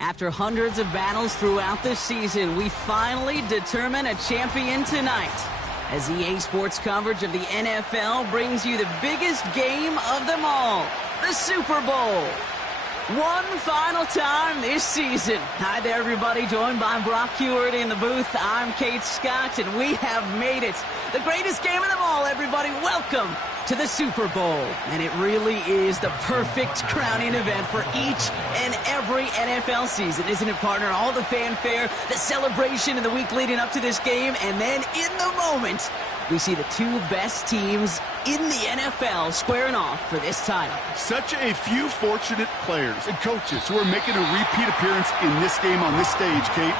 After hundreds of battles throughout the season, we finally determine a champion tonight. As EA Sports coverage of the NFL brings you the biggest game of them all, the Super Bowl. One final time this season. Hi there, everybody. Joined by Brock Hewitt in the booth. I'm Kate Scott, and we have made it. The greatest game of them all, everybody. Welcome to the Super Bowl. And it really is the perfect crowning event for each and every NFL season, isn't it, partner? All the fanfare, the celebration in the week leading up to this game, and then in the moment, we see the two best teams in the NFL squaring off for this title. Such a few fortunate players and coaches who are making a repeat appearance in this game on this stage, Kate.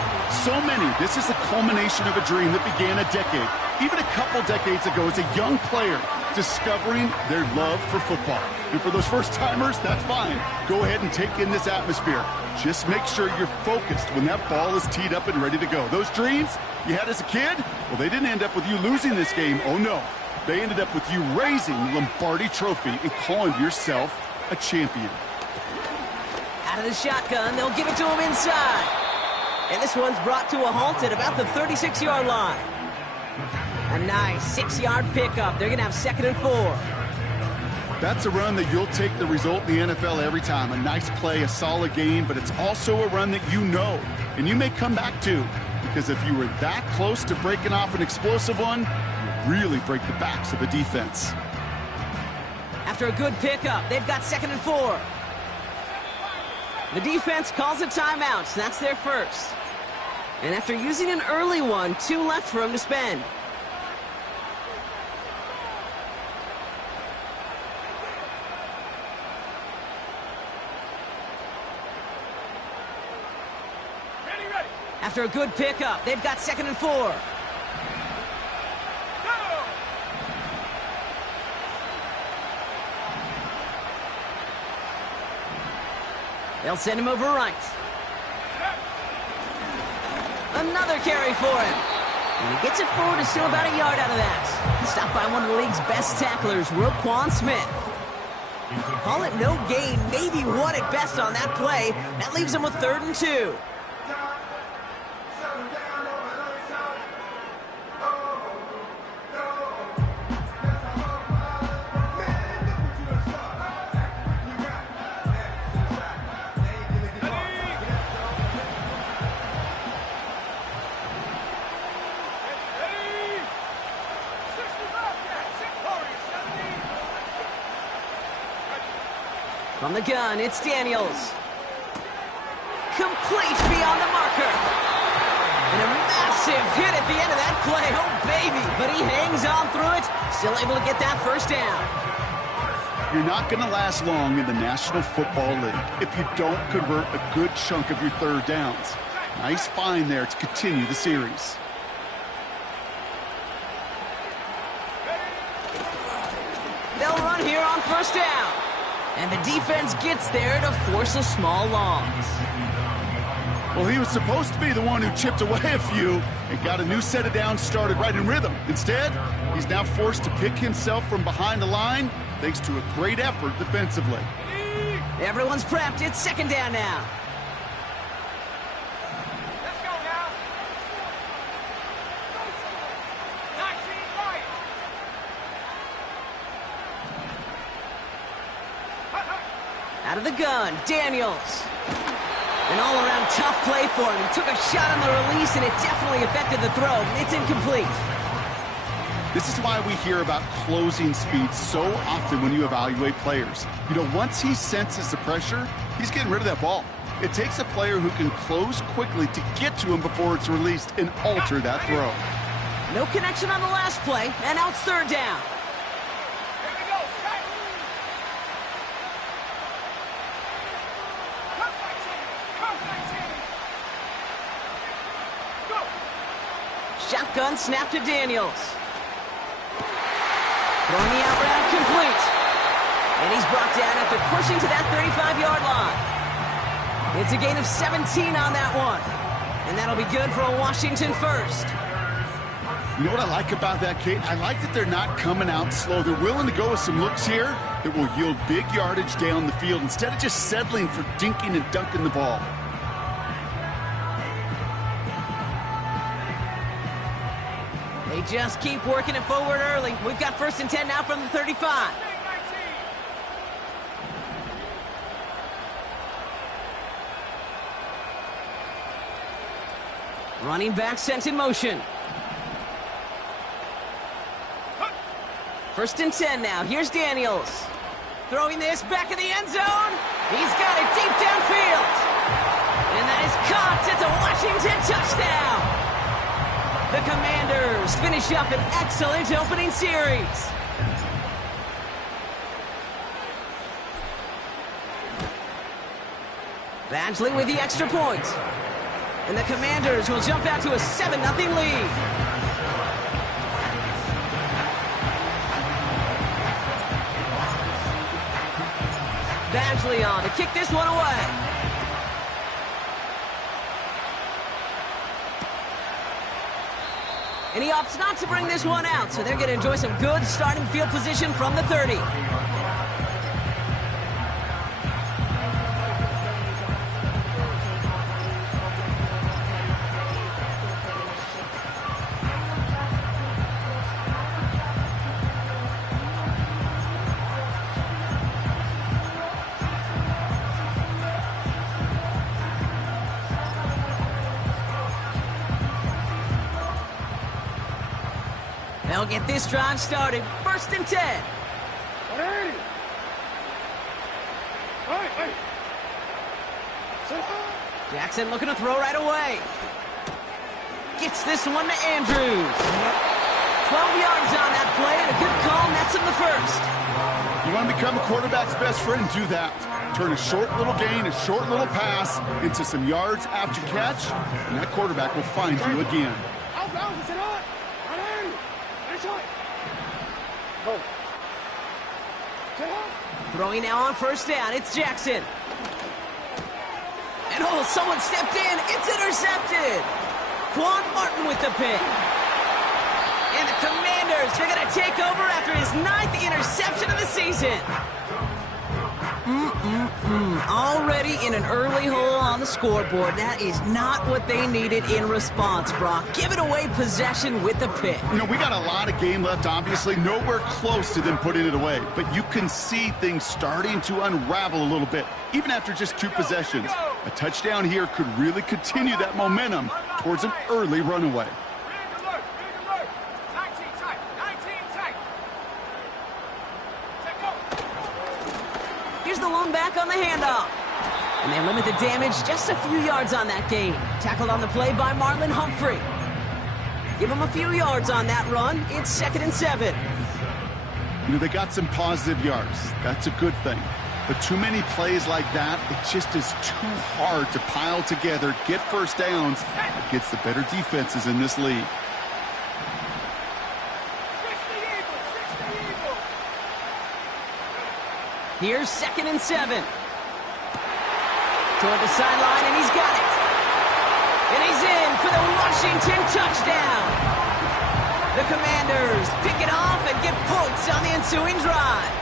So many. This is the culmination of a dream that began a decade, even a couple decades ago, as a young player discovering their love for football. And for those first-timers, that's fine. Go ahead and take in this atmosphere. Just make sure you're focused when that ball is teed up and ready to go. Those dreams you had as a kid, well, they didn't end up with you losing this game. Oh, no. They ended up with you raising the Lombardi Trophy and calling yourself a champion. Out of the shotgun, they'll give it to him inside. And this one's brought to a halt at about the 36-yard line. A nice 6-yard pickup. They're going to have 2nd and 4. That's a run that you'll take the result in the NFL every time. A nice play, a solid game, but it's also a run that you know, and you may come back to, because if you were that close to breaking off an explosive one, you really break the backs of the defense. After a good pickup, they've got 2nd and 4. The defense calls a timeout. That's their first. And after using an early one, 2 left for him to spend. After a good pickup, they've got 2nd and 4. They'll send him over right. Another carry for him. And he gets it forward to still about a yard out of that. Stopped by one of the league's best tacklers, Roquan Smith. Call it no gain, maybe 1 at best on that play. That leaves him with 3rd and 2. From the gun, it's Daniels. Complete beyond the marker. And a massive hit at the end of that play. Oh, baby. But he hangs on through it. Still able to get that first down. You're not going to last long in the National Football League if you don't convert a good chunk of your 3rd downs. Nice find there to continue the series. They'll run here on 1st down. And the defense gets there to force a small loss. Well, he was supposed to be the one who chipped away a few and got a new set of downs started right in rhythm. Instead, he's now forced to pick himself from behind the line thanks to a great effort defensively. Everyone's prepped. It's 2nd down now. Let's go now. Out of the gun, Daniels. An all-around tough play for him. He took a shot on the release, and it definitely affected the throw. It's incomplete. This is why we hear about closing speed so often when you evaluate players. You know, once he senses the pressure, he's getting rid of that ball. It takes a player who can close quickly to get to him before it's released and alter that throw. No connection on the last play, and now it's 3rd down. Shotgun snap to Daniels. Throwing the out route complete. And he's brought down after pushing to that 35-yard line. It's a gain of 17 on that one. And that'll be good for a Washington first. You know what I like about that, Kate? I like that they're not coming out slow. They're willing to go with some looks here that will yield big yardage down the field instead of just settling for dinking and dunking the ball. They just keep working it forward early. We've got 1st and 10 now from the 35. Running back sent in motion. 1st and 10 now. Here's Daniels. Throwing this back in the end zone. He's got it deep downfield. And that is caught. It's a Washington touchdown. The Commanders finish up an excellent opening series. Badgley with the extra point. And the Commanders will jump out to a 7-0 lead. Badgley on to kick this one away. And he opts not to bring this one out, so they're going to enjoy some good starting field position from the 30. They'll get this drive started. 1st and 10. Jackson looking to throw right away. Gets this one to Andrews. 12 yards on that play, and a good call nets him the 1st. You want to become a quarterback's best friend? Do that. Turn a short little gain, a short little pass into some yards after catch, and that quarterback will find you again. Throwing now on 1st down, it's Jackson. And oh, someone stepped in, it's intercepted. Quan Martin with the pick. And the Commanders are going to take over after his 9th interception of the season. Already in an early hole on the scoreboard. That is not what they needed in response, Brock. Give it away possession with the pick. You know, we got a lot of game left, obviously. Nowhere close to them putting it away. But you can see things starting to unravel a little bit, even after just 2 possessions. A touchdown here could really continue that momentum towards an early runaway. Here's the lone back on the handoff. And they limit the damage just a few yards on that gain. Tackled on the play by Marlon Humphrey. Give him a few yards on that run. It's 2nd and 7. You know, they got some positive yards. That's a good thing. But too many plays like that, it just is too hard to pile together, get 1st downs against the better defenses in this league. Here's 2nd and 7. Toward the sideline, and he's got it. And he's in for the Washington touchdown. The Commanders pick it off and get points on the ensuing drive.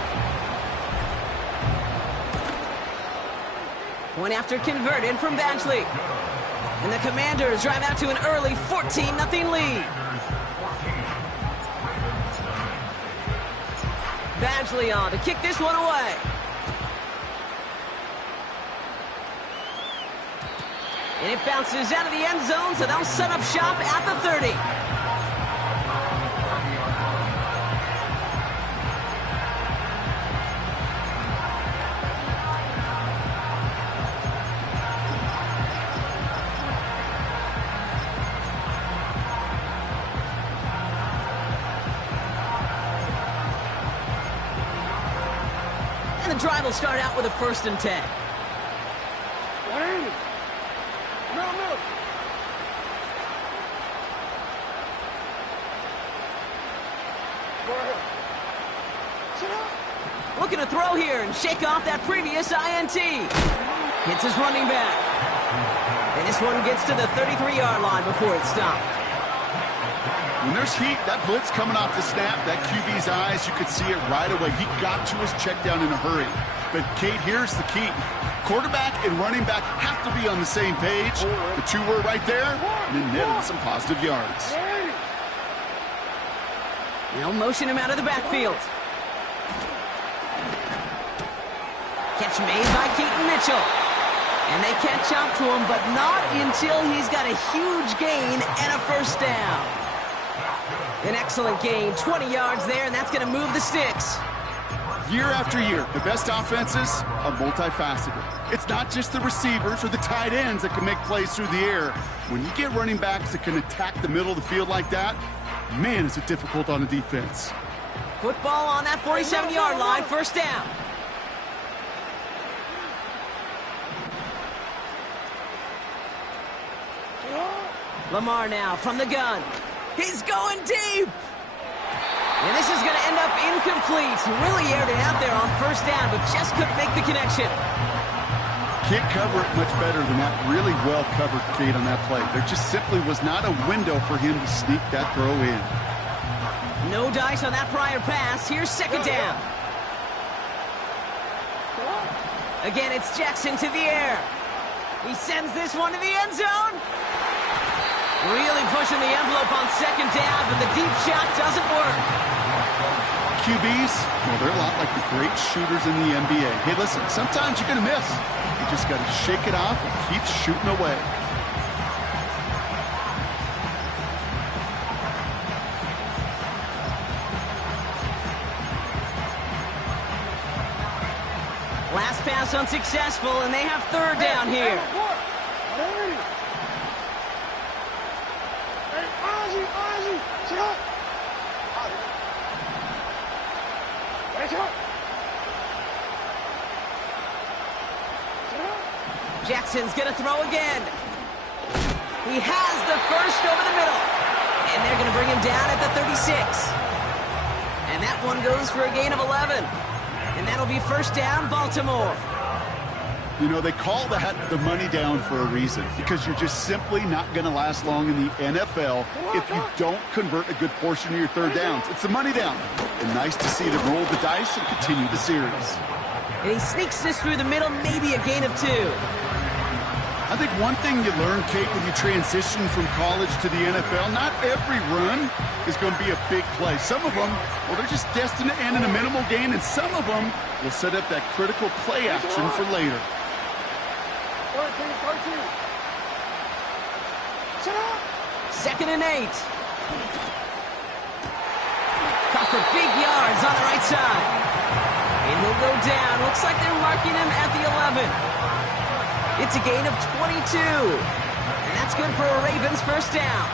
Point after converted from Badgley. And the Commanders drive out to an early 14-0 lead. Badgley on to kick this one away. And it bounces out of the end zone, so they'll set up shop at the 30. And the drive will start out with a 1st and 10. Looking to throw here and shake off that previous INT. Hits his running back. And this one gets to the 33-yard line before it stopped. When there's heat, that blitz coming off the snap, that QB's eyes, you could see it right away. He got to his check down in a hurry. But, Kate, here's the key. Quarterback and running back have to be on the same page. The 2 were right there, and it netted some positive yards. They'll motion him out of the backfield. Catch made by Keaton Mitchell. And they catch up to him, but not until he's got a huge gain and a first down. An excellent gain, 20 yards there, and that's going to move the sticks. Year after year, the best offenses are multifaceted. It's not just the receivers or the tight ends that can make plays through the air. When you get running backs that can attack the middle of the field like that, man, is it difficult on a defense. Football on that 47-yard line, first down. Lamar now from the gun. He's going deep. And this is going to end up incomplete. He really aired it out there on first down, but just couldn't make the connection. Can't cover it much better than that. Really well covered, Kate, on that play. There just simply was not a window for him to sneak that throw in. No dice on that prior pass. Here's second down. Again, it's Jackson to the air. He sends this one to the end zone. Really pushing the envelope on second down, but the deep shot doesn't work. QBs, well, they're a lot like the great shooters in the NBA. Hey, listen, sometimes you're going to miss. You just got to shake it off and keep shooting away. Last pass unsuccessful, and they have third down here. Jackson's going to throw again. He has the first over the middle. And they're going to bring him down at the 36. And that one goes for a gain of 11. And that'll be first down, Baltimore. You know, they call that the money down for a reason, because you're just simply not going to last long in the NFL if you don't convert a good portion of your third downs. It's the money down. And nice to see them roll the dice and continue the series. And he sneaks this through the middle, maybe a gain of 2. I think one thing you learn, Kate, when you transition from college to the NFL, not every run is going to be a big play. Some of them, well, they're just destined to end in a minimal gain, and some of them will set up that critical play action for later. 2nd and 8. Caught for big yards on the right side. And he'll go down. Looks like they're marking him at the 11. It's a gain of 22. And that's good for a Ravens first down.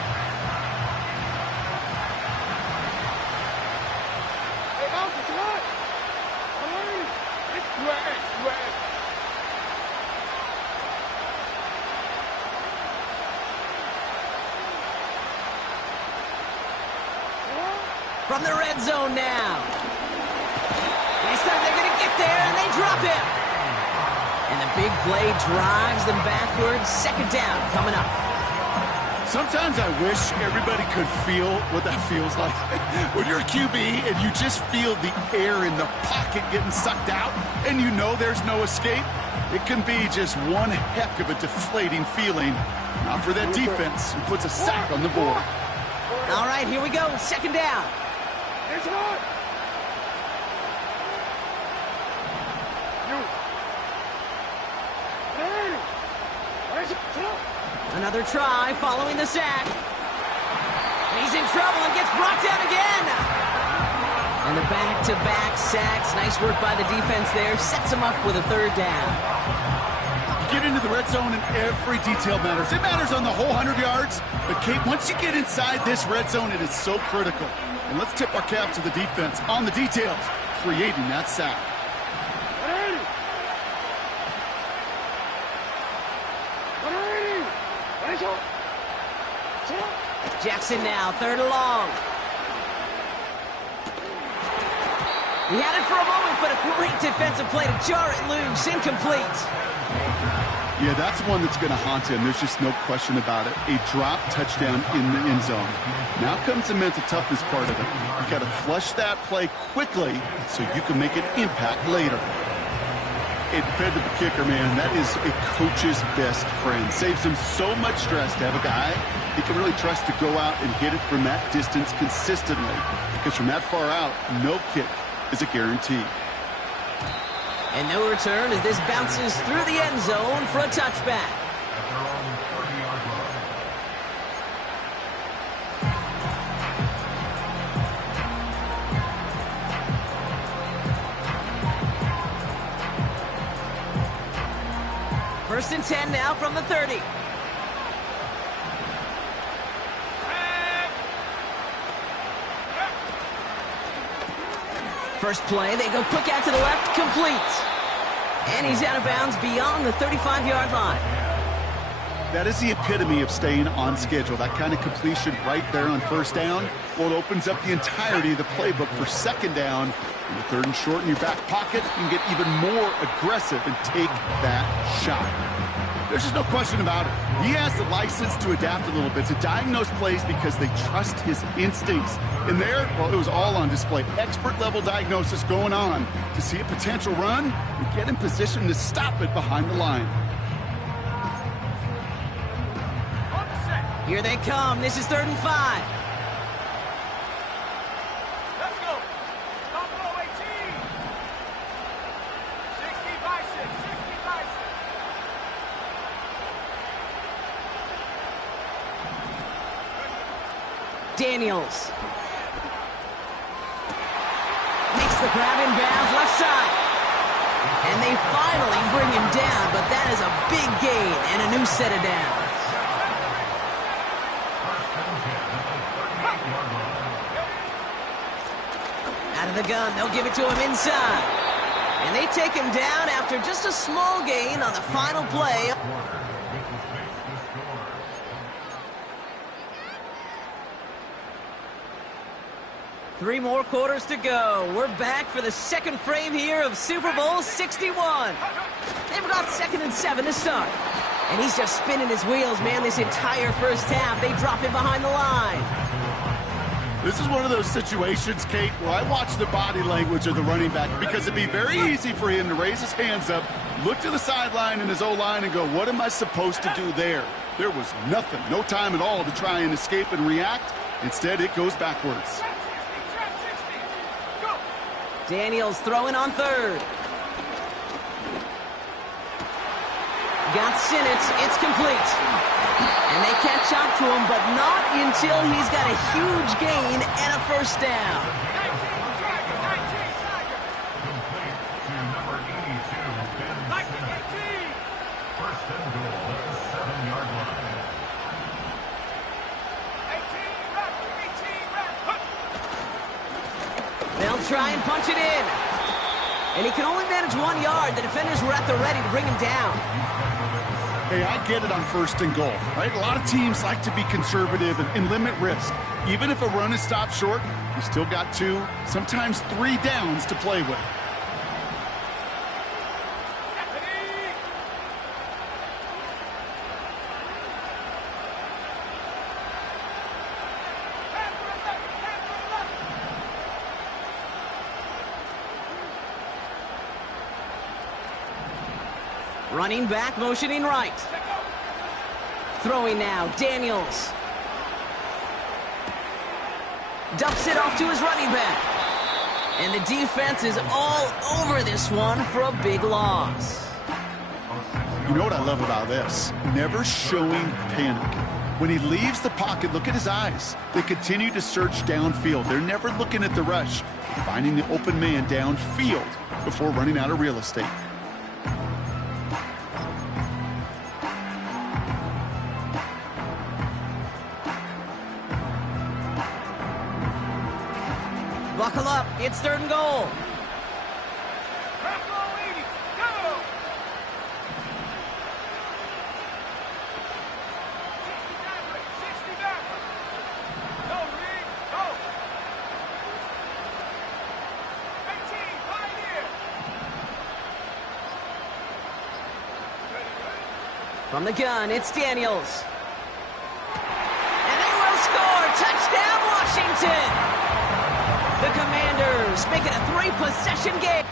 From the red zone now. This time they're going to get there, and they drop him. And the big play drives them backwards. Second down coming up. Sometimes I wish everybody could feel what that feels like. When you're a QB and you just feel the air in the pocket getting sucked out, and you know there's no escape, it can be just one heck of a deflating feeling. Not for that defense who puts a sack on the board. All right, here we go. Second down. Another try following the sack. And he's in trouble and gets brought down again. And the back-to-back sacks. Nice work by the defense there. Sets him up with a third down. You get into the red zone and every detail matters. It matters on the whole 100 yards. But, Kate, once you get inside this red zone, it is so critical. And let's tip our cap to the defense on the details, creating that sack. Jackson now, third and long. He had it for a moment, but a great defensive play to jar it loose. Incomplete. Yeah, that's one that's going to haunt him. There's just no question about it. A drop touchdown in the end zone. Now comes the mental toughness part of it. You got to flush that play quickly so you can make an impact later. A dependable kicker, man, that is a coach's best friend. Saves him so much stress to have a guy he can really trust to go out and hit it from that distance consistently, because from that far out, no kick is a guarantee. And no return as this bounces through the end zone for a touchback. First and 10 now from the 30. First play, they go quick out to the left, complete. And he's out of bounds beyond the 35-yard line. That is the epitome of staying on schedule. That kind of completion right there on first down. Well, it opens up the entirety of the playbook for second down. In the third and short in your back pocket, you can get even more aggressive and take that shot. There's just no question about it. He has the license to adapt a little bit, to diagnose plays because they trust his instincts. And there, well, it was all on display. Expert-level diagnosis going on to see a potential run and get in position to stop it behind the line. Here they come. This is 3rd and 5. Let's go. Buffalo 18. 60-6. 60-6. Daniels. Makes the grab in bounds, left side. And they finally bring him down, but that is a big gain and a new set of downs. Out of the gun, they'll give it to him inside. And they take him down after just a small gain on the final play. Three more quarters to go. We're back for the second frame here of Super Bowl 61. They've got 2nd and 7 to start. And he's just spinning his wheels, man, this entire first half. They drop him behind the line. This is one of those situations, Kate, where I watch the body language of the running back, because it'd be very easy for him to raise his hands up, look to the sideline in his O-line and go, what am I supposed to do there? There was nothing, no time at all to try and escape and react. Instead, it goes backwards. Daniels throwing on 3rd. Got Sinnott, it's complete. And they catch up to him, but not until he's got a huge gain and a first down. They'll try and punch it in. And he can only manage 1 yard. The defenders were at the ready to bring him down. Hey, I get it on 1st and goal, right? A lot of teams like to be conservative and limit risk. Even if a run is stopped short, you still got 2, sometimes 3 downs to play with. Running back, motioning right. Throwing now, Daniels. Dumps it off to his running back. And the defense is all over this one for a big loss. You know what I love about this? Never showing panic. When he leaves the pocket, look at his eyes. They continue to search downfield. They're never looking at the rush, finding the open man downfield before running out of real estate. Buckle up, it's 3rd and goal. From the gun, it's Daniels. And they will score! Touchdown, Washington! The Commanders make it a 3-possession game.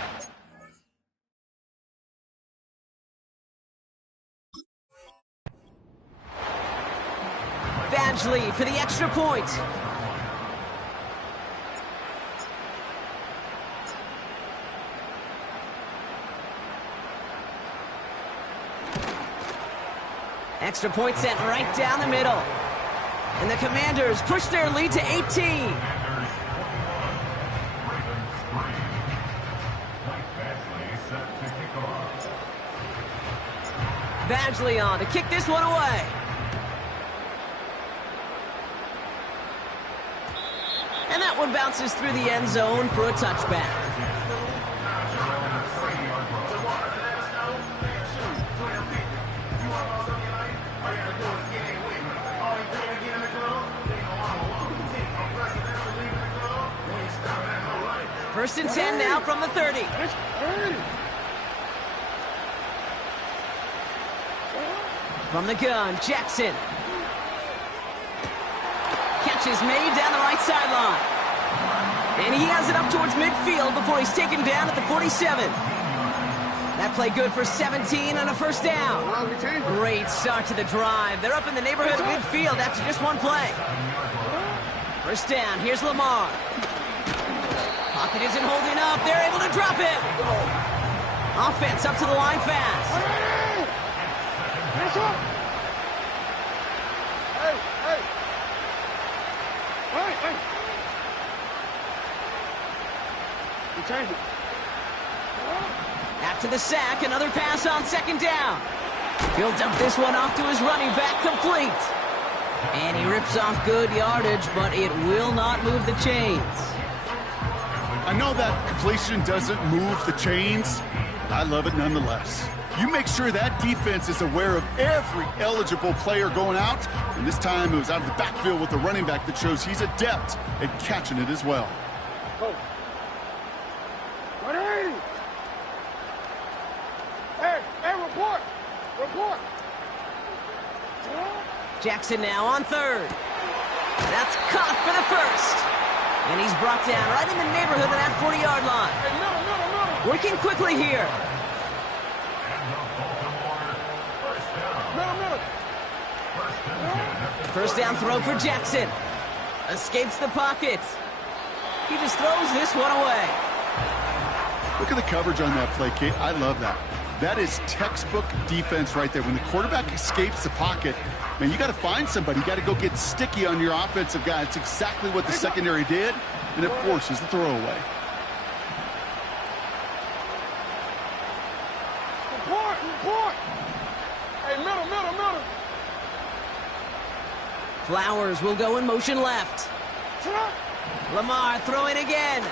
Bad Badgley for the extra point. Extra point sent right down the middle. And the Commanders push their lead to 18. Badgley on to kick this one away. And that one bounces through the end zone for a touchback. First and 10 now from the 30. From the gun, Jackson. Catch is made down the right sideline. And he has it up towards midfield before he's taken down at the 47. That play good for 17 on a first down. Great start to the drive. They're up in the neighborhood of midfield after just one play. First down, here's Lamar. Pocket isn't holding up. They're able to drop him. Offense up to the line fast. After the sack, another pass on second down. He'll dump this one off to his running back, complete. And he rips off good yardage, but it will not move the chains. I know that completion doesn't move the chains, but I love it nonetheless. You make sure that defense is aware of every eligible player going out, and this time it was out of the backfield with the running back that shows he's adept at catching it as well. Report! Jackson now on third. That's caught for the first. And he's brought down right in the neighborhood of that 40-yard line. Working quickly here. First down throw for Jackson. Escapes the pocket. He just throws this one away. Look at the coverage on that play, Kate. I love that. That is textbook defense right there. When the quarterback escapes the pocket, man, you got to find somebody. You got to go get sticky on your offensive guy. It's exactly what the secondary did, and it forces the throwaway. Report! Hey, middle! Flowers will go in motion left. Lamar throwing again.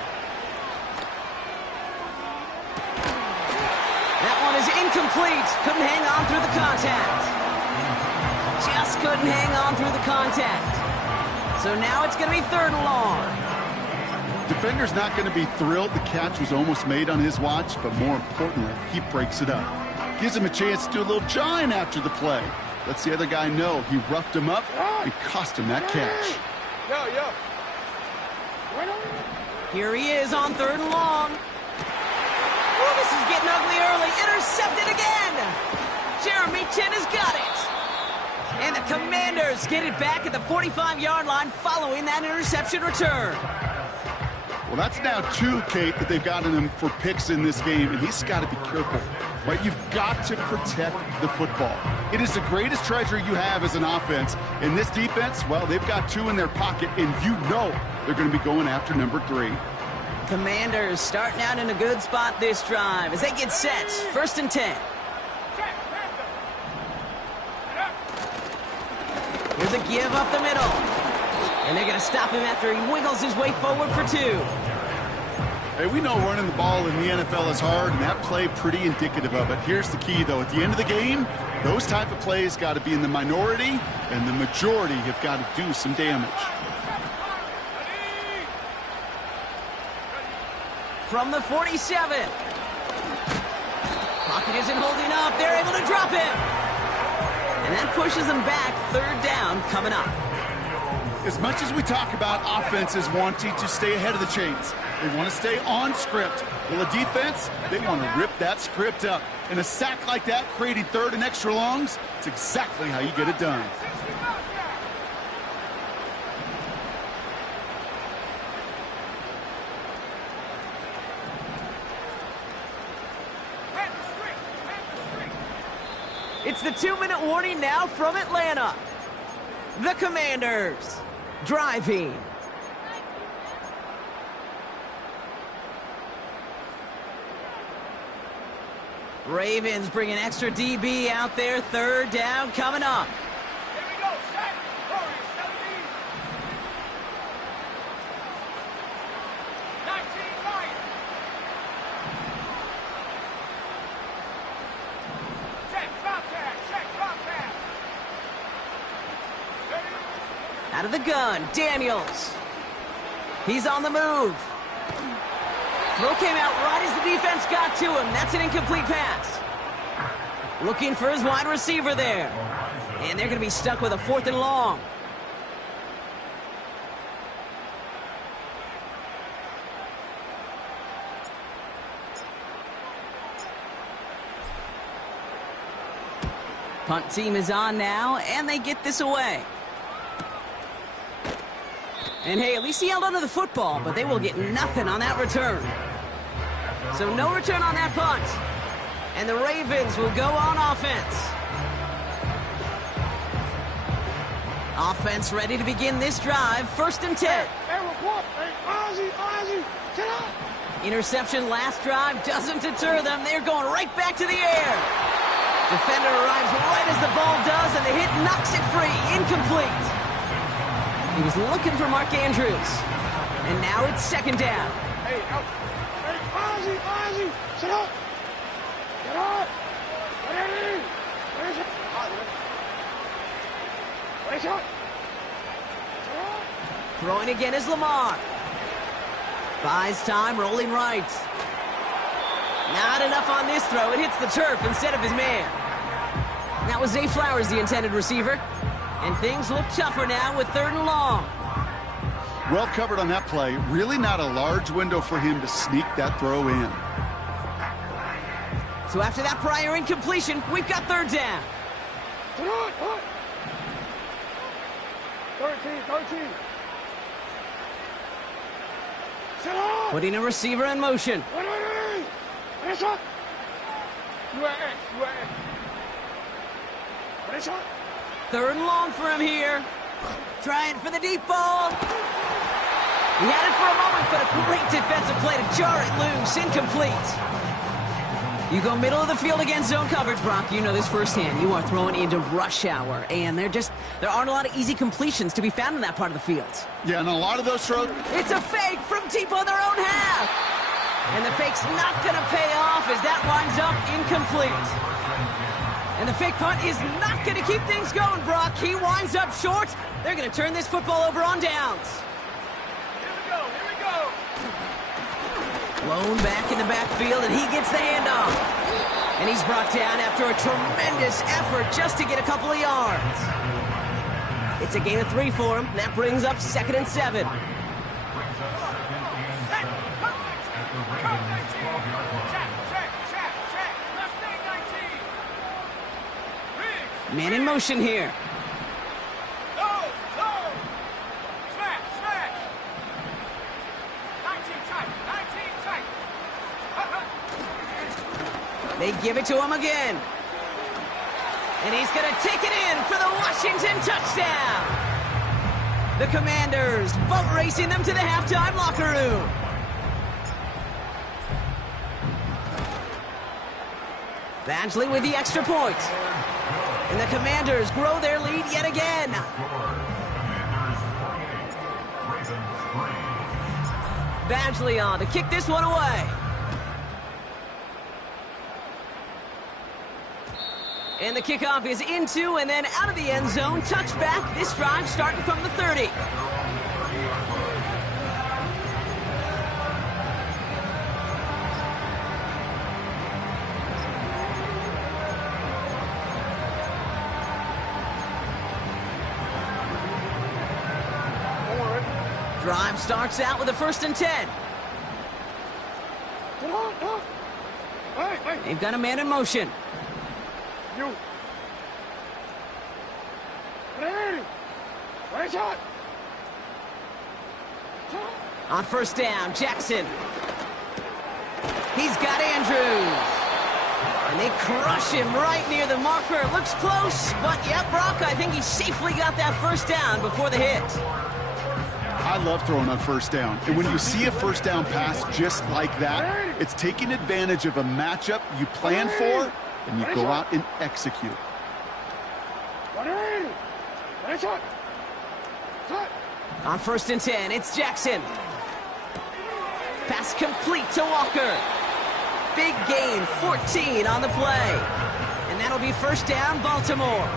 That one is incomplete. Couldn't hang on through the contact. Just couldn't hang on through the contact. So now it's going to be third and long. Defender's not going to be thrilled the catch was almost made on his watch, but more importantly, he breaks it up. Gives him a chance to do a little jawing after the play. Lets the other guy know he roughed him up and cost him that catch. Here he is on third and long. Oh, this is getting ugly early. Intercepted again. Jeremy Chinn has got it. And the Commanders get it back at the 45-yard line following that interception return. Well, that's now 2, Kate, that they've gotten him for picks in this game, and he's got to be careful. Right? You've got to protect the football. It is the greatest treasure you have as an offense. And this defense, well, they've got 2 in their pocket, and you know they're going to be going after number 3. Commanders starting out in a good spot this drive as they get set. First and 10. Here's a give up the middle. And they're going to stop him after he wiggles his way forward for 2. Hey, we know running the ball in the NFL is hard, and that play pretty indicative of it. Here's the key, though. At the end of the game, those type of plays got to be in the minority, and the majority have got to do some damage. From the 47. Pocket isn't holding up. They're able to drop him. And that pushes them back. Third down coming up. As much as we talk about offenses wanting to stay ahead of the chains, they want to stay on script. Well, a defense, they want to rip that script up. And a sack like that, creating third and extra longs, it's exactly how you get it done. It's the 2-minute warning now from Atlanta. The Commanders driving. Ravens bringing extra DB out there. 3rd down coming up. Here we go. Set. Hurry. 17. 19. Right. Check. Drop pass. Check. Drop pass. Ready? Out of the gun, Daniels. He's on the move. Throw came out right as the defense got to him. That's an incomplete pass. Looking for his wide receiver there. And they're going to be stuck with a 4th and long. Punt team is on now, and they get this away. And hey, at least he held onto the football, but they will get nothing on that return. So no return on that punt. And the Ravens will go on offense. Offense ready to begin this drive. 1st and 10. Hey, report. Hey, Ozzie. Get up. Interception last drive doesn't deter them. They're going right back to the air. Defender arrives right as the ball does, and the hit knocks it free. Incomplete. He was looking for Mark Andrews. And now it's 2nd down. Hey, out. Hey, Ozzie. Sit up. Get up. Ready. Ready. Ready. Ready. Throwing again is Lamar. Buys time, rolling right. Not enough on this throw. It hits the turf instead of his man. That was Zay Flowers, the intended receiver. And things look tougher now with 3rd and long. Well covered on that play. Really not a large window for him to sneak that throw in. So after that prior incompletion, we've got 3rd down. 13. Sit up. Putting a receiver in motion. Ready. Ready, shot. UAA. Ready, shot. 3rd and long for him here. Trying for the deep ball. He had it for a moment, but a great defensive play to jar it loose. Incomplete. You go middle of the field against zone coverage, Brock. You know this firsthand. You are throwing into rush hour, and there aren't a lot of easy completions to be found in that part of the field. Yeah, and a lot of those throws. It's a fake from deep on their own half. And the fake's not going to pay off as that winds up incomplete. And the fake punt is not going to keep things going, Brock. He winds up short. They're going to turn this football over on downs. Here we go. Blown back in the backfield, and he gets the handoff. And he's brought down after a tremendous effort just to get a couple of yards. It's a gain of 3 for him. That brings up 2nd and 7. Man in motion here. Smash. 19 tight. They give it to him again. And he's going to take it in for the Washington touchdown. The Commanders boat racing them to the halftime locker room. Badgley with the extra point. And the Commanders grow their lead yet again. Badgley on to kick this one away. And the kickoff is into and then out of the end zone. Touchback. This drive starting from the 30. Drive starts out with a 1st and 10. Come on. Hey. They've got a man in motion. You. Ready. Shot. On 1st down, Jackson. He's got Andrews. And they crush him right near the marker. Looks close, but yeah, Brock, I think he safely got that first down before the hit. I love throwing on first down. And when you see a first down pass just like that, it's taking advantage of a matchup you plan for, and you go out and execute. On 1st and 10, it's Jackson. Pass complete to Walker. Big gain, 14 on the play. And that'll be first down, Baltimore.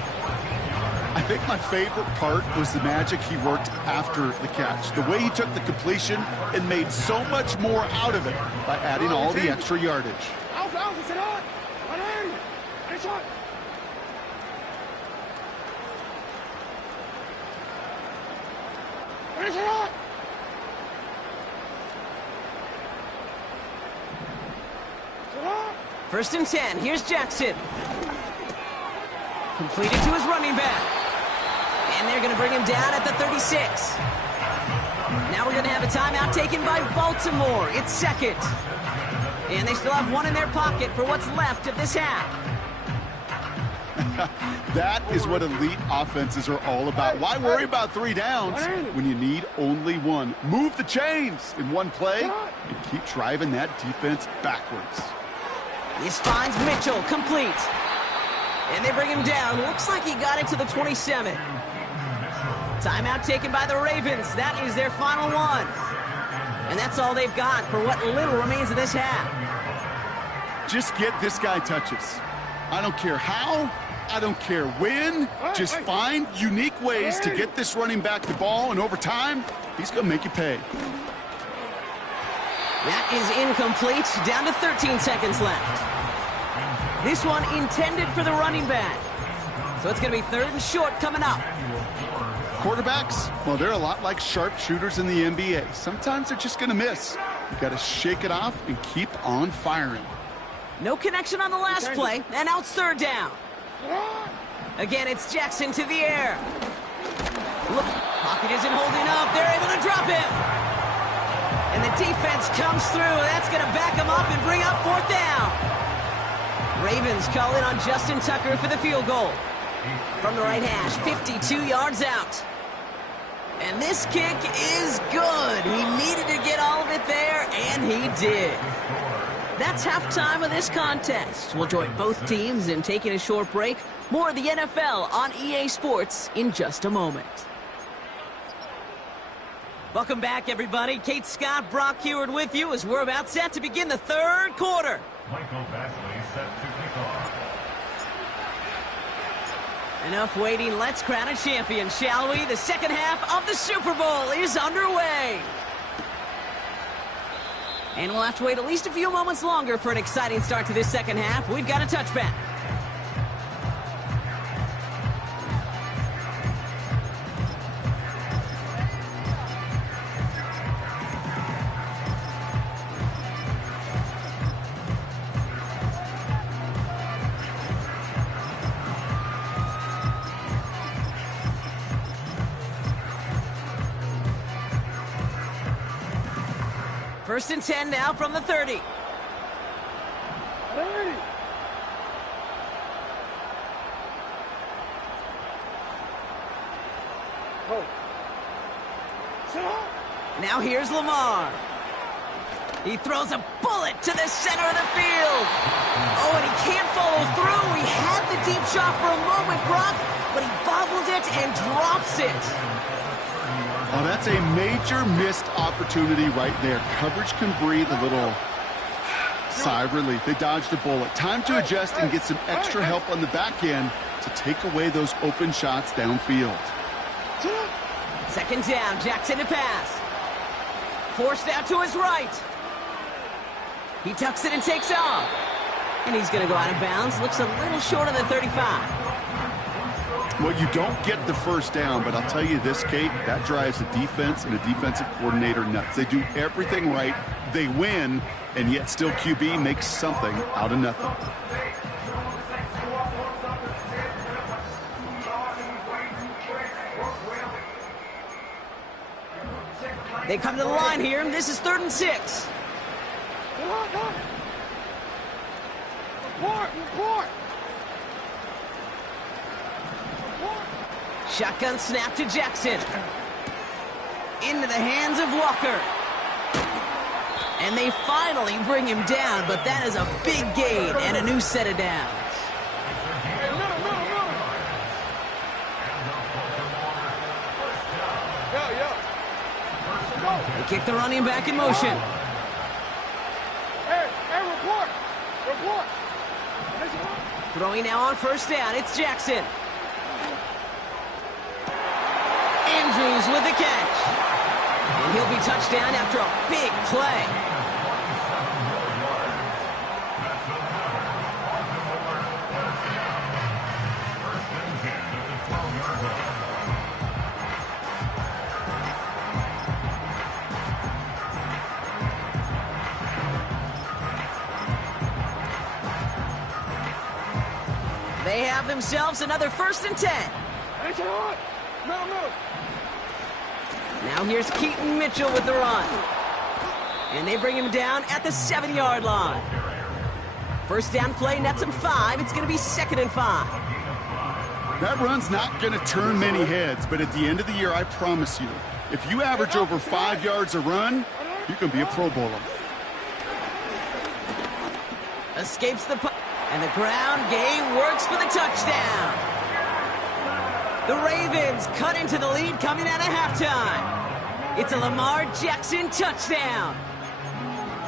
I think my favorite part was the magic he worked after the catch. The way he took the completion and made so much more out of it by adding all the extra yardage. First and 10, here's Jackson. Completed to his running back. And they're going to bring him down at the 36. Now we're going to have a timeout taken by Baltimore. It's second. And they still have one in their pocket for what's left of this half. That is what elite offenses are all about. Why worry about 3 downs when you need only one? Move the chains in one play and keep driving that defense backwards. This finds Mitchell, complete. And they bring him down. Looks like he got it to the 27. Timeout taken by the Ravens. That is their final one. And that's all they've got for what little remains of this half. Just get this guy touches. I don't care how, I don't care when. Just find unique ways to get this running back the ball, and over time, he's going to make you pay. That is incomplete. Down to 13 seconds left. This one intended for the running back. So it's going to be 3rd and short coming up. Quarterbacks, well, they're a lot like sharpshooters in the NBA. Sometimes they're just going to miss. You got to shake it off and keep on firing. No connection on the last play, and now it's 3rd down. Again, it's Jackson to the air. Look, pocket isn't holding up. They're able to drop him. And the defense comes through. That's going to back him up and bring up 4th down. Ravens call in on Justin Tucker for the field goal. From the right hash, 52 yards out. And this kick is good. He needed to get all of it there, and he did. That's halftime of this contest. We'll join both teams in taking a short break. More of the NFL on EA Sports in just a moment. Welcome back, everybody. Kate Scott, Brock Huard with you as we're about set to begin the 3rd quarter. Michael Basley set to kick off. Enough waiting. Let's crown a champion, shall we? The second half of the Super Bowl is underway. And we'll have to wait at least a few moments longer for an exciting start to this second half. We've got a touchback. First and 10 now from the 30. Now here's Lamar. He throws a bullet to the center of the field. Oh, and he can't follow through. He had the deep shot for a moment, Brock, but he bobbled it and drops it. Oh, that's a major missed opportunity right there. Coverage can breathe a little sigh of relief. They dodged a bullet. Time to adjust and get some extra help on the back end to take away those open shots downfield. 2nd down, Jackson to pass. Forced out to his right. He tucks it and takes off. And he's going to go out of bounds. Looks a little short of the 35. Well, you don't get the first down, but I'll tell you this, Kate, that drives the defense and the defensive coordinator nuts. They do everything right, they win, and yet still QB makes something out of nothing. They come to the line here, and this is 3rd and 6. Report. Shotgun snap to Jackson. Into the hands of Walker. And they finally bring him down, but that is a big gain and a new set of downs. They kick the running back in motion. Hey, report. Throwing now on first down, it's Jackson. Andrews with the catch. And he'll be touchdown after a big play. They have themselves another 1st and 10. Now here's Keaton Mitchell with the run. And they bring him down at the 7-yard line. First down play nets him 5. It's going to be 2nd and 5. That run's not going to turn many heads, but at the end of the year, I promise you, if you average over 5 yards a run, you can be a Pro Bowler. Escapes the punt. And the ground game works for the touchdown. The Ravens cut into the lead coming out of halftime. It's a Lamar Jackson touchdown.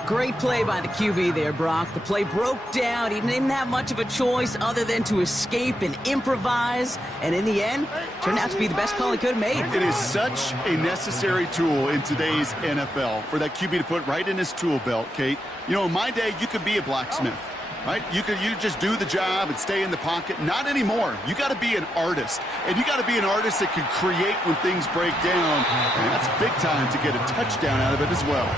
Great play by the QB there, Brock. The play broke down. He didn't have much of a choice other than to escape and improvise. And in the end, turned out to be the best call he could have made. It is such a necessary tool in today's NFL for that QB to put right in his tool belt, Kate. You know, in my day, you could be a blacksmith. Right? You just do the job and stay in the pocket. Not anymore. You got to be an artist. And you got to be an artist that can create when things break down. And that's big time to get a touchdown out of it as well.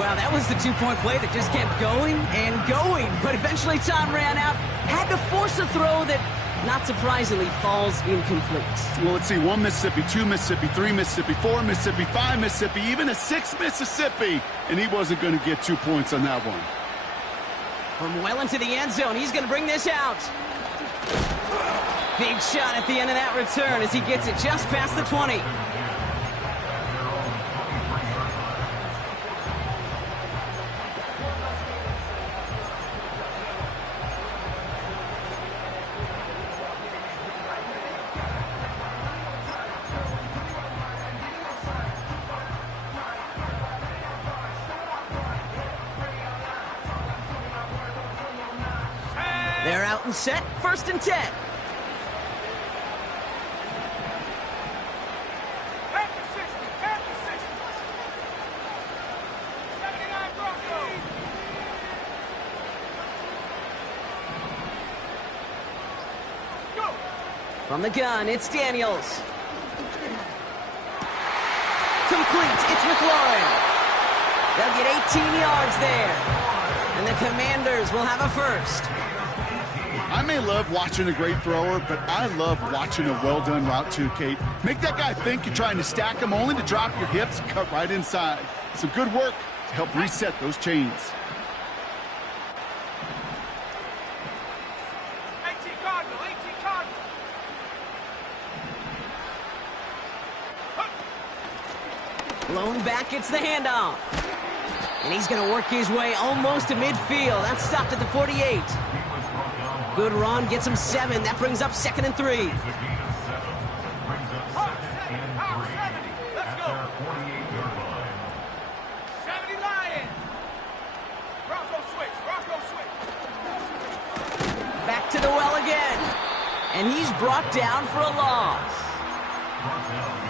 Well, that was the 2-point play that just kept going and going. But eventually time ran out. Had to force a throw that, not surprisingly, falls incomplete. Well, let's see. 1 Mississippi, 2 Mississippi, 3 Mississippi, 4 Mississippi, 5 Mississippi, even a 6 Mississippi. And he wasn't going to get 2 points on that one. From well into the end zone, he's going to bring this out. Big shot at the end of that return as he gets it just past the 20. They're out and set, 1st and 10. From the gun, it's Daniels. Complete, it's McLaurin. They'll get 18 yards there. And the Commanders will have a 1st. I may love watching a great thrower, but I love watching a well-done route too, Kate. Make that guy think you're trying to stack him only to drop your hips and cut right inside. Some good work to help reset those chains. Blown back, gets the handoff. And he's going to work his way almost to midfield. That's stopped at the 48. Good run, gets him 7. That brings up 2nd and 3. Let's go. 70 Lions. Bronco switch. Back to the well again. And he's brought down for a loss.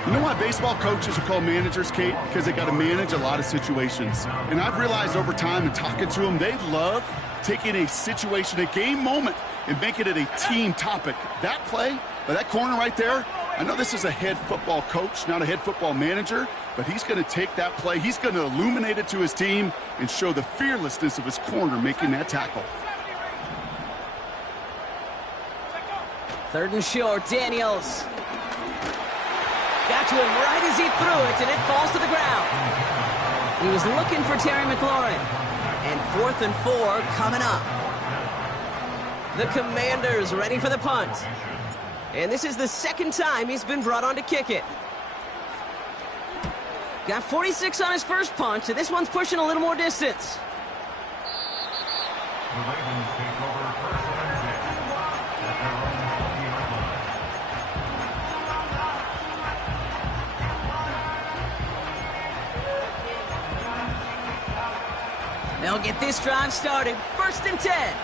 You know why baseball coaches are called managers, Kate? Because they got to manage a lot of situations. And I've realized over time in talking to them, they love taking a situation, a game moment, and making it a team topic. That play, by that corner right there, I know this is a head football coach, not a head football manager, but he's going to take that play, he's going to illuminate it to his team and show the fearlessness of his corner making that tackle. 3rd and short, Daniels. Got to him right as he threw it, and it falls to the ground. He was looking for Terry McLaurin. And 4th and 4 coming up. The Commanders ready for the punt. And this is the second time he's been brought on to kick it. Got 46 on his first punch, and this one's pushing a little more distance. The Ravens take over first and 10 at their own 20-yard line. They'll get this drive started. First and 10.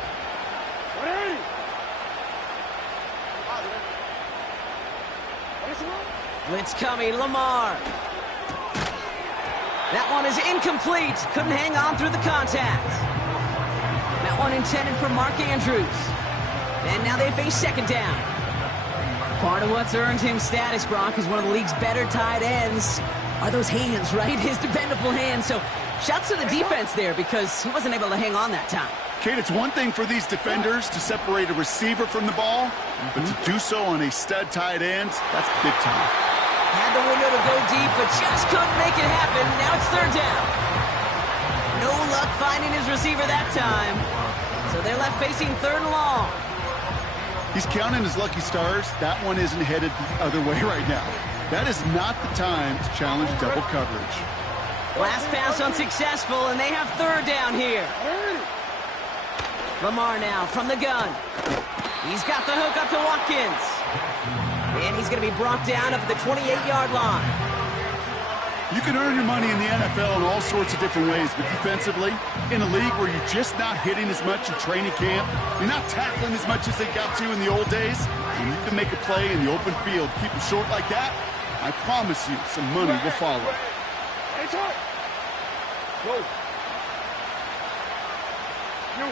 Blitz coming, Lamar. That one is incomplete. Couldn't hang on through the contact. That one intended for Mark Andrews. And now they face second down. Part of what's earned him status, Brock, is one of the league's better tight ends are those hands, right? His dependable hands. So shouts to the defense there because he wasn't able to hang on that time. Kate, it's one thing for these defenders to separate a receiver from the ball, but to do so on a stud tight end, that's big time. Had the window to go deep, but just couldn't make it happen. Now it's third down. No luck finding his receiver that time. So they're left facing third and long. He's counting his lucky stars. That one isn't headed the other way right now. That is not the time to challenge double coverage. Last pass unsuccessful, and they have third down here. Lamar now from the gun. He's got the hook up to Watkins. And he's going to be brought down up at the 28-yard line. You can earn your money in the NFL in all sorts of different ways, but defensively, in a league where you're just not hitting as much in training camp, you're not tackling as much as they got to in the old days, and you can make a play in the open field, keep it short like that, I promise you some money will follow. Go.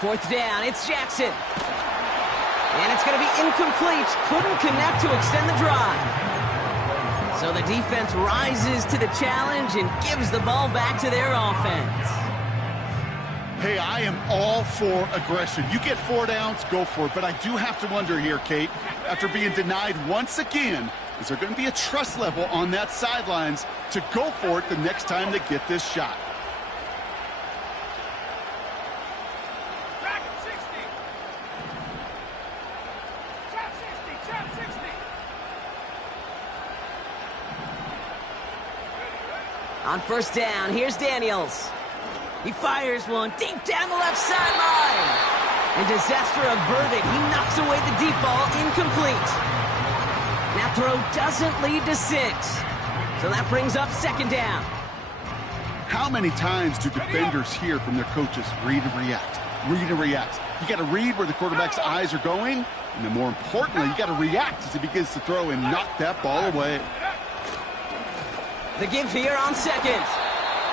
Fourth down, it's Jackson. And it's going to be incomplete. Couldn't connect to extend the drive. So the defense rises to the challenge and gives the ball back to their offense. Hey, I am all for aggression. You get 4 downs, go for it. But I do have to wonder here, Kate, after being denied once again, is there going to be a trust level on that sidelines to go for it the next time they get this shot? Trap 60. Trap 60. Trap 60. On first down, here's Daniels. He fires one deep down the left sideline. And disaster averted. He knocks away the deep ball, incomplete. That throw doesn't lead to 6. So that brings up second down. How many times do defenders hear from their coaches, read and react, read and react? You got to read where the quarterback's eyes are going, and then more importantly, you got to react as he begins to throw and knock that ball away. The give here on second.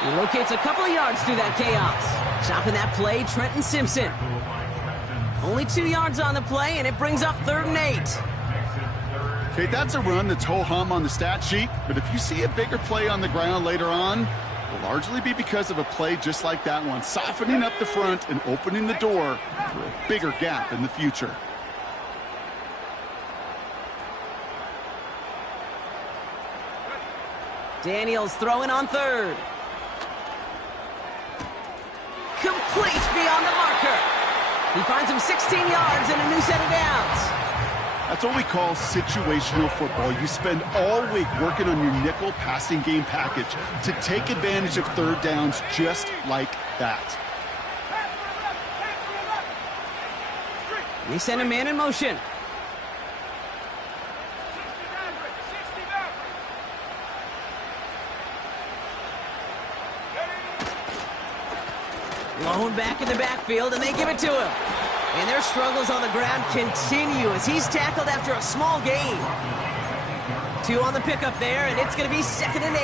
He locates a couple of yards through that chaos. Stopping that play, Trenton Simpson. Only 2 yards on the play, and it brings up third and 8. Okay, that's a run that's ho-hum on the stat sheet, but if you see a bigger play on the ground later on, it'll largely be because of a play just like that one, softening up the front and opening the door for a bigger gap in the future. Daniels throwing on third. Complete beyond the marker. He finds him 16 yards and a new set of downs. That's what we call situational football. You spend all week working on your nickel passing game package to take advantage of third downs just like that. They send a man in motion. Lone back in the backfield, and they give it to him. And their struggles on the ground continue as he's tackled after a small gain. 2 on the pickup there, and it's going to be 2nd and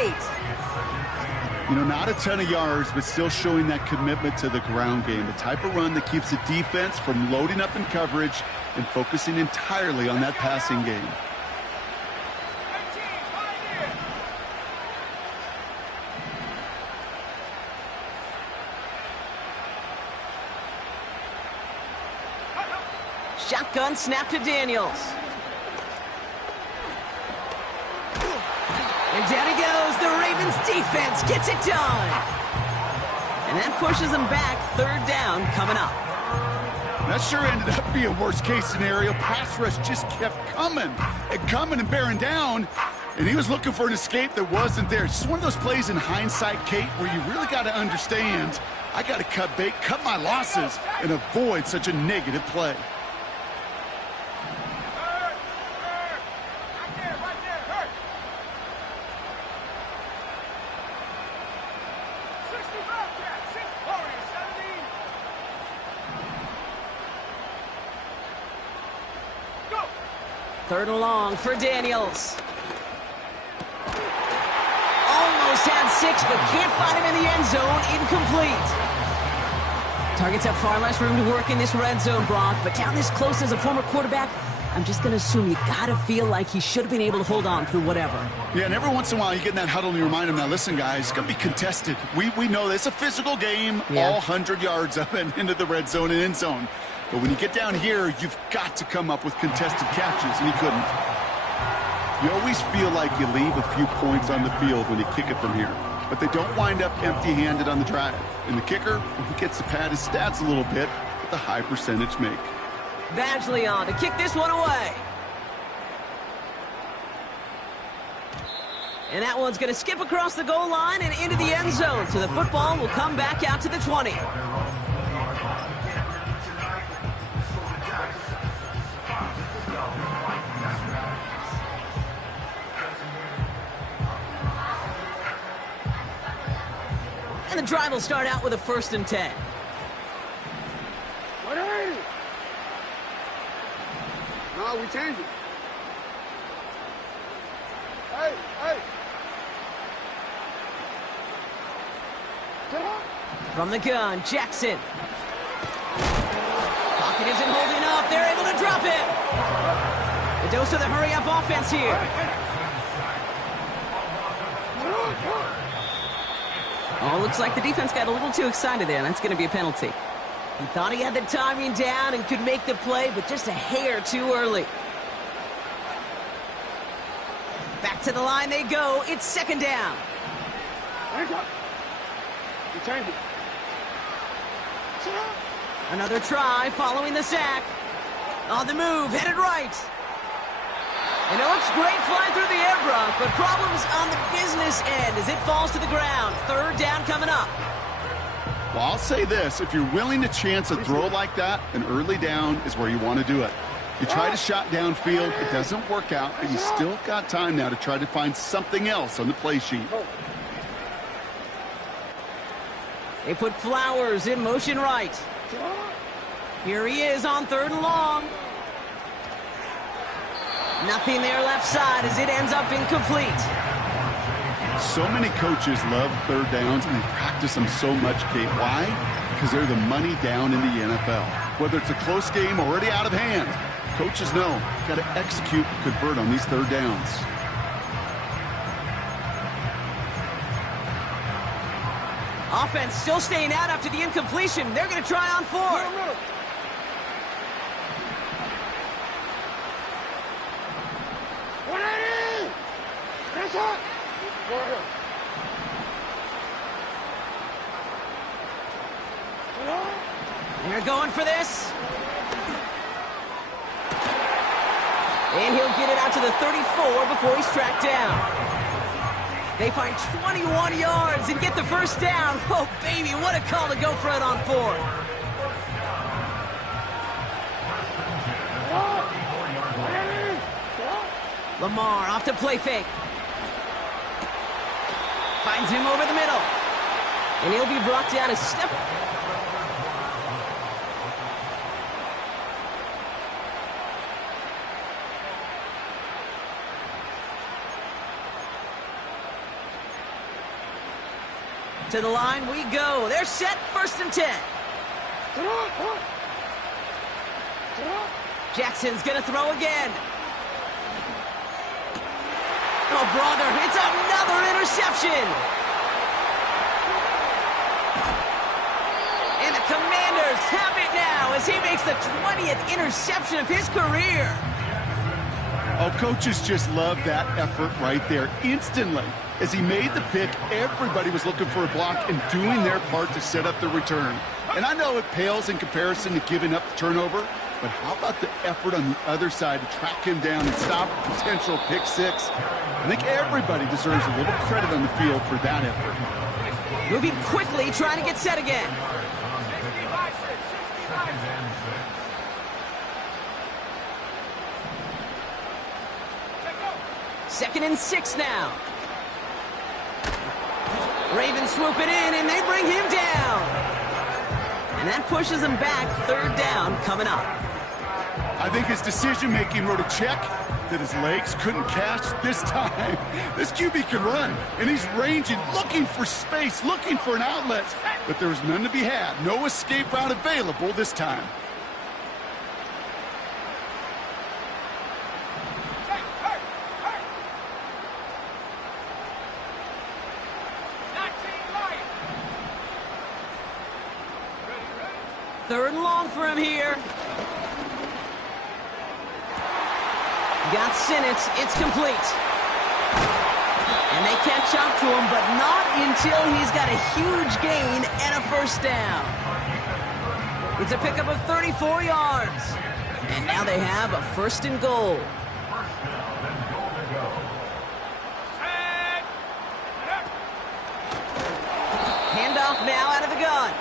8. You know, not a ton of yards, but still showing that commitment to the ground game. The type of run that keeps the defense from loading up in coverage and focusing entirely on that passing game. Shotgun snap to Daniels. And down he goes. The Ravens defense gets it done. And that pushes them back. Third down coming up. That sure ended up being worst-case scenario. Pass rush just kept coming and bearing down. And he was looking for an escape that wasn't there. It's just one of those plays in hindsight, Kate, where you really got to understand, I got to cut bait, cut my losses, and avoid such a negative play. Third and long for Daniels. Almost had 6, but can't find him in the end zone. Incomplete. Targets have far less room to work in this red zone, Brock, but down this close as a former quarterback, I'm just going to assume you got to feel like he should have been able to hold on through whatever. Yeah, and every once in a while you get in that huddle and you remind him, now listen, guys, it's going to be contested. We know this. It's a physical game, all 100 yards up and into the red zone and end zone. But when you get down here, you've got to come up with contested catches, and he couldn't. You always feel like you leave a few points on the field when you kick it from here. But they don't wind up empty-handed on the drive. And the kicker, he gets to pad his stats a little bit with a high percentage make. Badgley on to kick this one away. And that one's going to skip across the goal line and into the end zone. So the football will come back out to the 20. And the drive will start out with a 1st and 10. What are you? No, we changed it. Hey. Get up. From the gun, Jackson. Pocket isn't holding up. They're able to drop it. The dose of the hurry-up offense here. Oh, looks like the defense got a little too excited there. That's going to be a penalty. He thought he had the timing down and could make the play, but just a hair too early. Back to the line they go. It's 2nd down. We changed it. Another try following the sack. On the move, headed right. And it looks great flying through the air, Brock, but problems on the business end as it falls to the ground. 3rd down coming up. Well, I'll say this. If you're willing to chance a throw like that, an early down is where you want to do it. You try to shot downfield, it doesn't work out, but you still got time now to try to find something else on the play sheet. They put Flowers in motion right. Here he is on 3rd and long. Nothing there left side as it ends up incomplete. So many coaches love 3rd downs, and they practice them so much, Kate. Why? Because they're the money down in the NFL. Whether it's a close game already out of hand, coaches know you've got to execute and convert on these 3rd downs. Offense still staying out after the incompletion. They're going to try on 4th. They're going for this. And he'll get it out to the 34 before he's tracked down. They find 21 yards and get the 1st down. Oh, baby, what a call to go for it on 4th. Lamar off to play fake. Finds him over the middle. And he'll be brought down a step. To the line we go. They're set. 1st and 10. Jackson's going to throw again. Oh, brother, it's another interception. And the Commanders have it now as he makes the 20th interception of his career. Oh, coaches just love that effort right there. Instantly, as he made the pick, everybody was looking for a block and doing their part to set up the return. And I know it pales in comparison to giving up the turnover, but how about the effort on the other side to track him down and stop a potential pick six? I think everybody deserves a little credit on the field for that effort. Moving quickly, trying to get set again. Second and 6 now. Ravens swoop it in, and they bring him down. And that pushes him back. Third down coming up. I think his decision-making wrote a check that his legs couldn't catch this time. This QB can run, and he's ranging, looking for space, looking for an outlet. But there was none to be had. No escape route available this time. Third and long for him here. Got Sinnott. It's complete. And they catch up to him, but not until he's got a huge gain and a first down. It's a pickup of 34 yards. And now they have a first and goal. Handoff now out of the gun.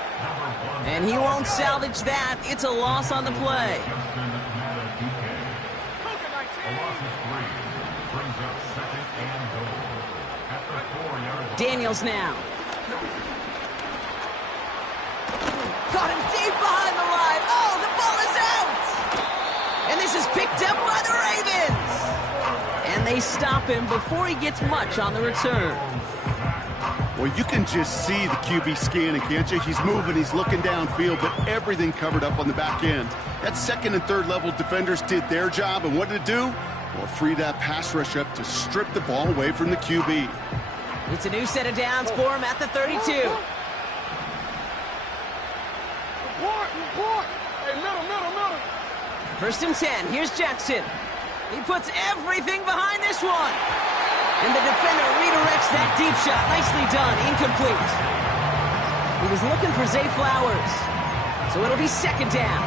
And he won't salvage that. It's a loss on the play. Daniels now. Caught him deep behind the line. Oh, the ball is out. And this is picked up by the Ravens. And they stop him before he gets much on the return. Well, you can just see the QB scanning, can't you? He's moving, he's looking downfield, but everything covered up on the back end. That second and third level defenders did their job, and what did it do? Well, free that pass rush up to strip the ball away from the QB. It's a new set of downs for him at the 32. Report. Hey, middle. First and 10. Here's Jackson. He puts everything behind this one. And the defender redirects that deep shot. Nicely done. Incomplete. He was looking for Zay Flowers. So it'll be second down.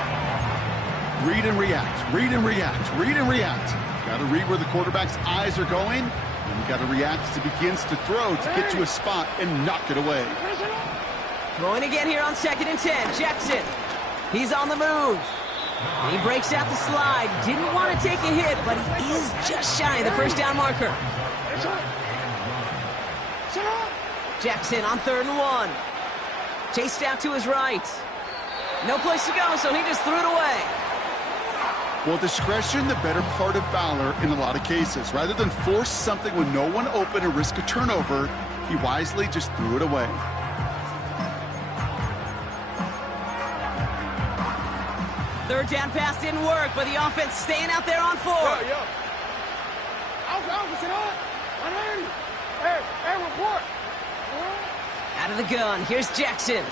Read and react. Read and react. Read and react. Got to read where the quarterback's eyes are going. And you got to react as he begins to throw to get to a spot and knock it away. Throwing again here on second and 10. Jackson. He's on the move. And he breaks out the slide. Didn't want to take a hit, but he is just shy of the first down marker. Jackson on 3rd and 1. Chased out to his right. No place to go, so he just threw it away. Well, discretion, the better part of valor in a lot of cases. Rather than force something when no one open and risk a turnover, he wisely just threw it away. Third down pass didn't work, but the offense staying out there on 4. Hey, report. Out of the gun, here's Jackson.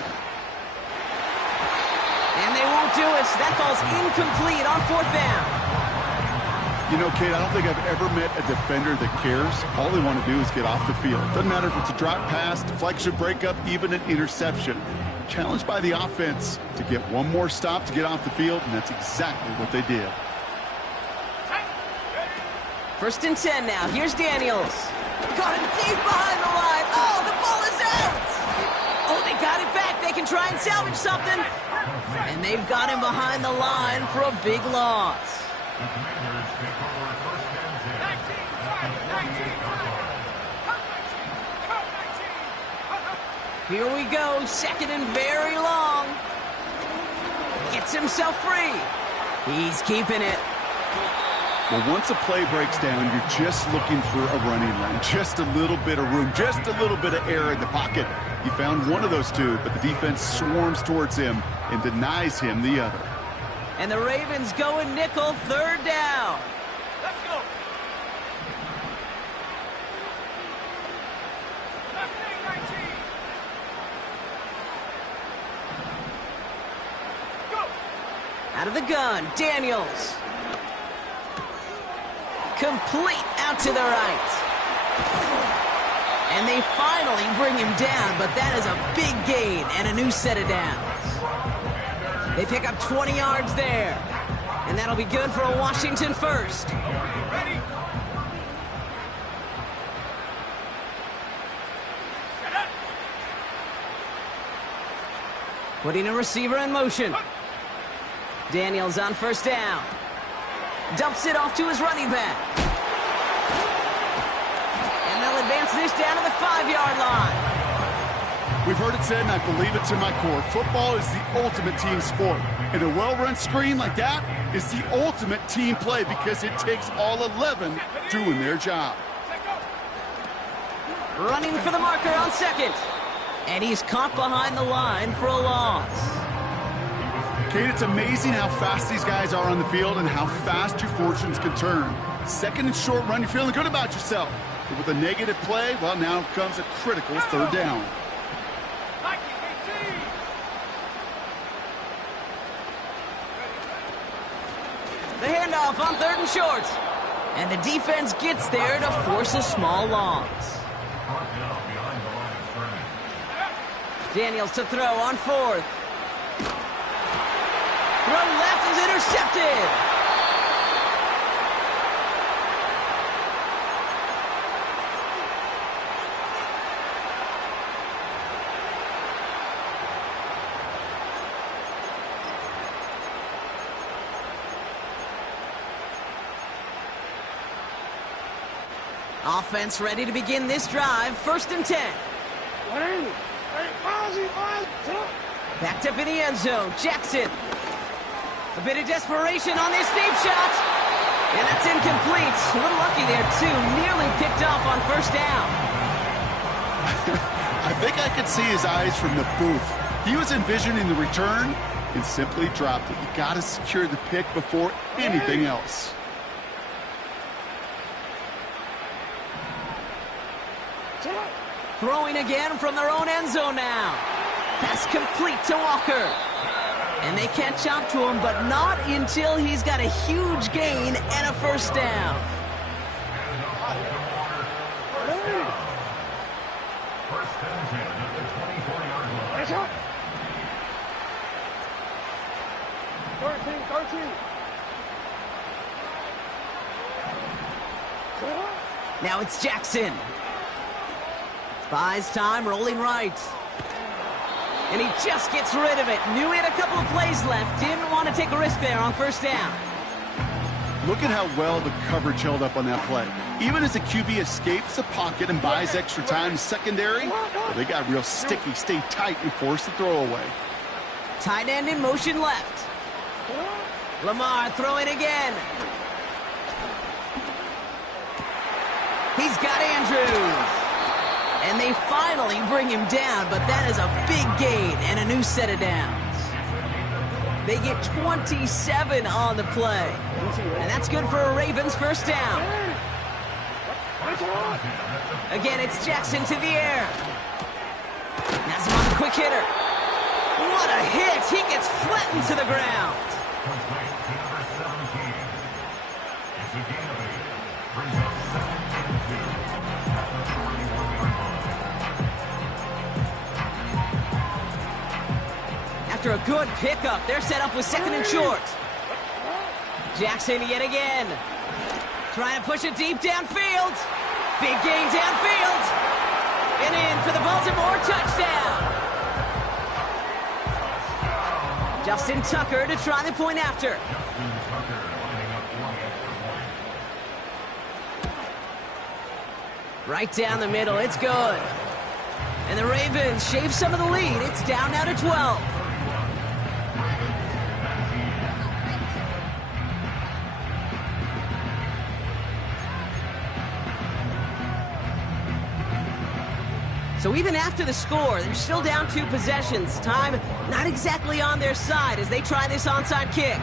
And they won't do it. That ball's incomplete on 4th down. You know, Kate, I don't think I've ever met a defender that cares. All they want to do is get off the field. Doesn't matter if it's a drop pass, deflection, breakup, even an interception. Challenged by the offense to get one more stop to get off the field, and that's exactly what they did. First and 10 now. Here's Daniels. Caught him deep behind the line. Oh, the ball is out. Oh, they got it back. They can try and salvage something. And they've got him behind the line for a big loss. Here we go. Second and very long. Gets himself free. He's keeping it. Well, once a play breaks down, you're just looking for a running lane. Just a little bit of room, just a little bit of air in the pocket. He found one of those two, but the defense swarms towards him and denies him the other. And the Ravens going nickel, 3rd down. Let's go. Out of the gun, Daniels. Complete out to the right. And they finally bring him down, but that is a big gain and a new set of downs. They pick up 20 yards there. And that'll be good for a Washington first. Ready. Putting a receiver in motion. Daniels on first down. Dumps it off to his running back. And they'll advance this down to the 5-yard line. We've heard it said, and I believe it to my core, football is the ultimate team sport. And a well-run screen like that is the ultimate team play because it takes all 11 doing their job. Running for the marker on second. And he's caught behind the line for a loss. Kate, it's amazing how fast these guys are on the field and how fast your fortunes can turn. Second and short run, you're feeling good about yourself. But with a negative play, well, now comes a critical third down. The handoff on third and short. And the defense gets there to force a small loss. Daniels to throw on fourth. Throw left is intercepted. Offense ready to begin this drive. First and 10. Backed up in the end zone. Jackson. A bit of desperation on this deep shot. And that's incomplete. A little lucky there, too. Nearly picked off on first down. I think I could see his eyes from the booth. He was envisioning the return and simply dropped it. You got to secure the pick before anything else. Throwing again from their own end zone now. Pass complete to Walker. And they catch up to him, but not until he's got a huge gain and a first down. First and 10 at the 24-yard line. 13. Now it's Jackson. Buys time, rolling right. And he just gets rid of it. Knew he had a couple of plays left. Didn't want to take a risk there on first down. Look at how well the coverage held up on that play. Even as the QB escapes the pocket and buys extra time secondary, well, they got real sticky, stay tight, and force the throw away. Tight end in motion left. Lamar throwing again. He's got Andrews. And they finally bring him down, but that is a big gain and a new set of downs. They get 27 on the play. And that's good for a Ravens first down. Again, it's Jackson to the air. That's him on the quick hitter. What a hit! He gets flattened to the ground. After a good pickup, they're set up with second and short. Jackson yet again. Trying to push it deep downfield. Big gain downfield. And in for the Baltimore touchdown. Justin Tucker to try the point after. Right down the middle, it's good. And the Ravens shave some of the lead. It's down now to 12. So even after the score, they're still down 2 possessions. Time not exactly on their side as they try this onside kick.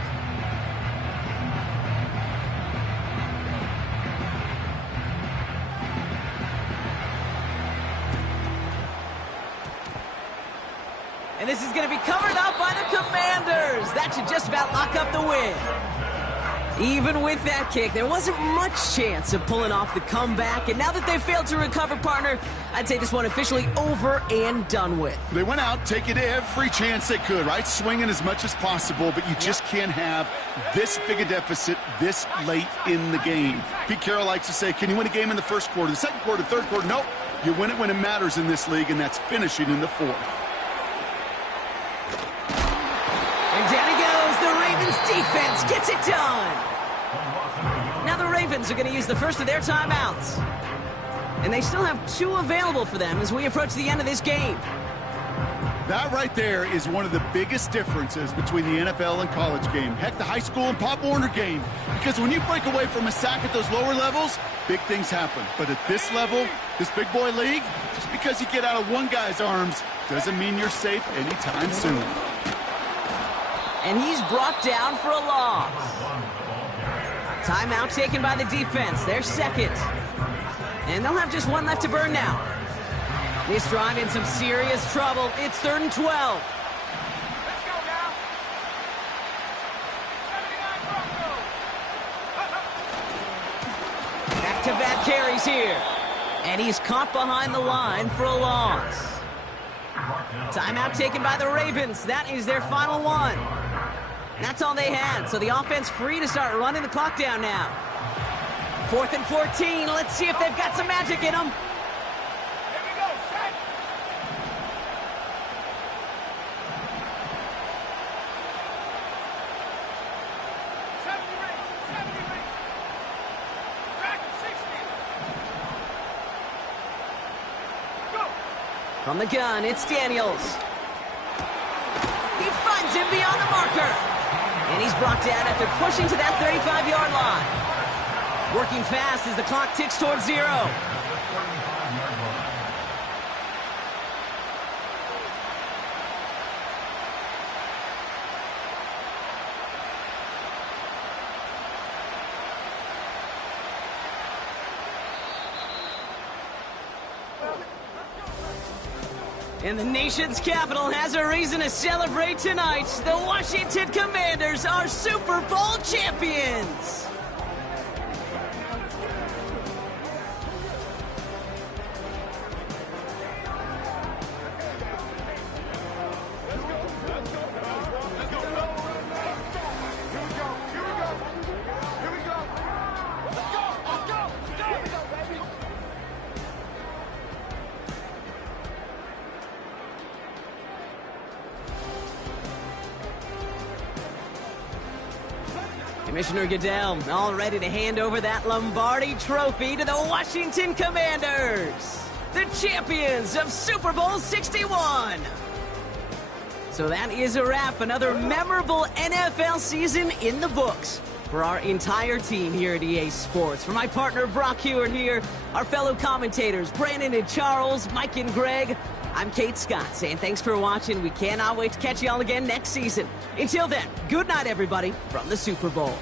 And this is going to be covered up by the Commanders. That should just about lock up the win. Even with that kick, there wasn't much chance of pulling off the comeback. And now that they failed to recover, partner, I'd say this one officially over and done with. They went out taking every chance they could, right? Swinging as much as possible, but you just can't have this big a deficit this late in the game. Pete Carroll likes to say, can you win a game in the first quarter, the second quarter, third quarter? Nope. You win it when it matters in this league, and that's finishing in the fourth. And down he goes. The Ravens defense gets it done. Now the Ravens are going to use the first of their timeouts. And they still have 2 available for them as we approach the end of this game. That right there is one of the biggest differences between the NFL and college game. Heck, the high school and Pop Warner game. Because when you break away from a sack at those lower levels, big things happen. But at this level, this big boy league, just because you get out of one guy's arms doesn't mean you're safe anytime soon. And he's brought down for a loss. Timeout taken by the defense. Their second. And they'll have just 1 left to burn now. This drive in some serious trouble. It's 3rd and 12. Let's go now. 79 Broncos. Back-to-back carries here. And he's caught behind the line for a loss. Timeout taken by the Ravens. That is their final one. That's all they had, so the offense free to start running the clock down now. 4th and 14. Let's see if they've got some magic in them. Here we go, set. Back to 60. Go. From the gun, it's Daniels. He finds him beyond the marker. And he's brought down after pushing to that 35-yard line. Working fast as the clock ticks towards 0. And the nation's capital has a reason to celebrate tonight. The Washington Commanders are Super Bowl champions. Commissioner Goodell all ready to hand over that Lombardi Trophy to the Washington Commanders, the champions of Super Bowl 61. So that is a wrap. Another memorable NFL season in the books for our entire team here at EA Sports. For my partner Brock Hewitt here, our fellow commentators Brandon and Charles, Mike and Greg, I'm Kate Scott saying thanks for watching. We cannot wait to catch you all again next season. Until then, good night, everybody, from the Super Bowl.